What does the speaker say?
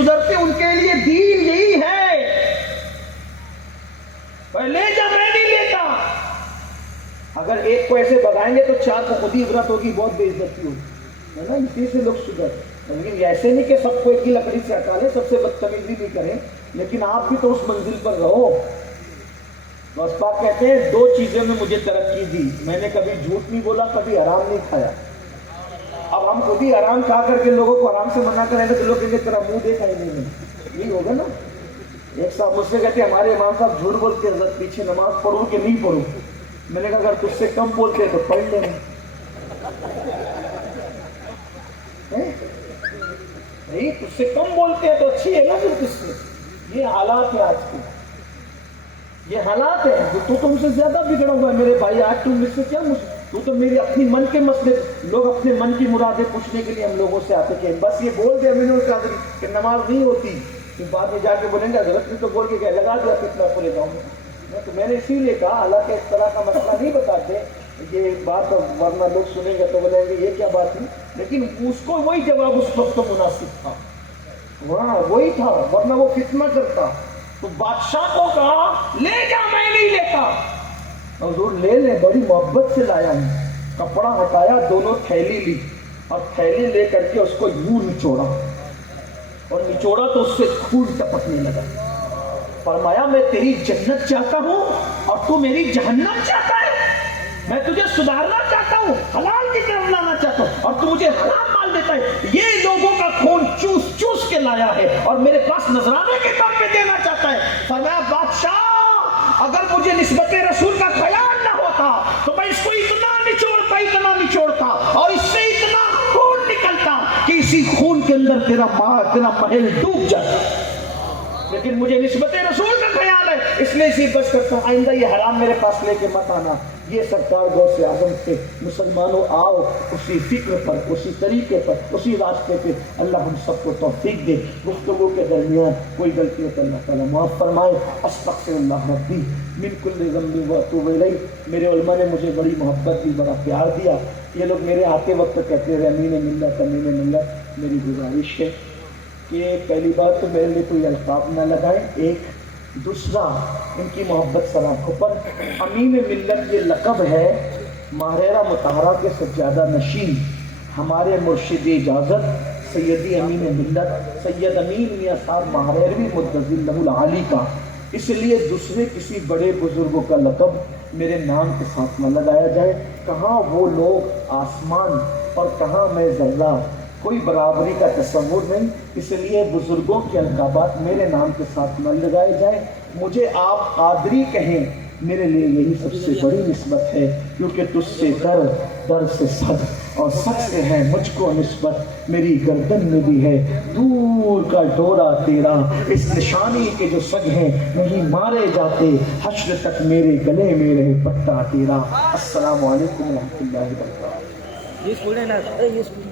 सुधरते उनके लिए दीन यही है। ले जा, मैं नहीं लेता। अगर एक को ऐसे भगाएंगे तो चार को खुद ही इबरत होगी, बहुत बेइज्जती होगी, है ना। इसी से लोग सुधर, लेकिन ऐसे नहीं कि सबको एक ही लकड़ी से हटा ले, सबसे बदतमीजी भी करें, लेकिन आप भी तो उस मंजिल पर रहो। बस पाक कहते हैं दो चीजें में मुझे तरक्की दी, मैंने कभी झूठ नहीं बोला, कभी हराम नहीं खाया। अब हम खुद ही हराम खा करके लोगों को हराम से मना करेंगे तो लोग कहेंगे तेरा मुंह देखा ही नहीं, यही होगा ना। एक साहब मुझसे कहते हमारे इमाम साहब झूठ बोलते हैं, पीछे नमाज पढ़ूं कि नहीं पढ़ूं। मैंने कहा अगर तुझसे कम बोलते हैं तो पढ़ लेना, नहीं तुझसे कम बोलते हैं तो अच्छी है ना फिर तुझसे। ये हालात है आज के, ये हालात है। तू तुमसे ज्यादा बिगड़ा हुआ है मेरे भाई, आज तुम मुझसे क्या तू तो मेरी अपनी मन के मसले, लोग अपने मन की मुरादें पूछने के लिए हम लोगों से आते थे। बस ये बोल दिया मैंने कि नमाज नहीं होती, फिर बाद में जाके बोलेंगे गलत नहीं तो बोल के क्या लगा दिया कितना पूरे गाँव में। तो मैंने इसीलिए कहा, हालांकि इस तरह का मसला नहीं बताते ये बात, वरना लोग सुनेंगे तो बोलेंगे ये क्या बात हुई, लेकिन उसको वही जवाब उस वक्त तो मुनासिब था, वहाँ वही था, वरना वो फितना करता। तो बादशाह को कहा ले जा, मैं नहीं लेता। हुजूर ले ले, बड़ी मोहब्बत से लाया है। कपड़ा हटाया, दोनों थैली ली और थैली ले करके उसको यूं निचोड़ा, और निचोड़ा तो उससे खून टपकने लगा। फरमाया मैं तेरी जन्नत चाहता हूँ और तू मेरी जहन्नम चाहता है। मैं तुझे सुधारना चाहता हूँ, हलाल की तरफ लाना चाहता हूँ, और तू मुझे हराम माल देता है। ये लोगों का खून चूस चूस के लाया है और मेरे पास नजराने के तौर पे देना चाहता है। फरमाया बादशाह अगर मुझे निस्बत रसूल का ख्याल न होता तो मैं इसको इतना निचोड़ता और इससे इतना खून निकलता कि इसी खून के अंदर तेरा महल डूब जाता। लेकिन मुझे निस्बत रसूल का ख्याल है, इसलिए इसी बस करता हूँ। आइंदा ये हराम मेरे पास लेके मत आना। ये सरकार गौसे आजम से मुसलमानों आओ उसी फिक्र पर, उसी तरीके पर, उसी रास्ते पे। अल्लाह हम सबको तौफीक दे। गुफ्तगू के दरमियान कोई गलती हो तो अल्लाह ताला माफ़ फरमाए। अस्तग़फिरुल्लाह रब्बी मिन कुल्लि ज़ंबि व अतूबु इलैह। मेरे उलमा ने मुझे बड़ी मोहब्बत दी, बड़ा प्यार दिया। ये लोग मेरे आते वक्त कहते रहे अमीन मिल्लत अमीन मिल्लत। मेरी गुजारिश है कि पहली बात तो मेरे लिए कोई अल्काब न लगाए, एक दूसरा इनकी मोहब्बत सराखों पर। अमीन मिल्लत ये लक़ब है महरेरा मुतहरा के सज्जादा नशीन हमारे मुर्शिद इजाज़त सैयदी अमीन मिल्लत सैयद अमीन मियां साहब महरेरवी मुद्दज़िल्लहुल आली का। इसलिए दूसरे किसी बड़े बुजुर्गों का लक़ब मेरे नाम के साथ न लगाया जाए। कहाँ वो लोग आसमान और कहाँ मैं ज़र्रा, कोई बराबरी का तस्वुर नहीं। इसलिए बुजुर्गों के अलकाबात मेरे नाम के साथ न लगाए जाए। मुझे आप कादरी कहें, मेरे लिए यही सबसे बड़ी निस्बत है, क्योंकि तुझसे दर, दर से सद और सद से है मुझको निस्बत। मेरी गर्दन में भी है दूर का डोरा तेरा, इस निशानी के जो सग हैं नहीं मारे जाते, हश्र तक मेरे गले में रहे पट्टा तेरा। अस्सलामु अलैकुम व रहमतुल्लाहि व बरकातहू। ये स्कूल है ना, ये स्कूल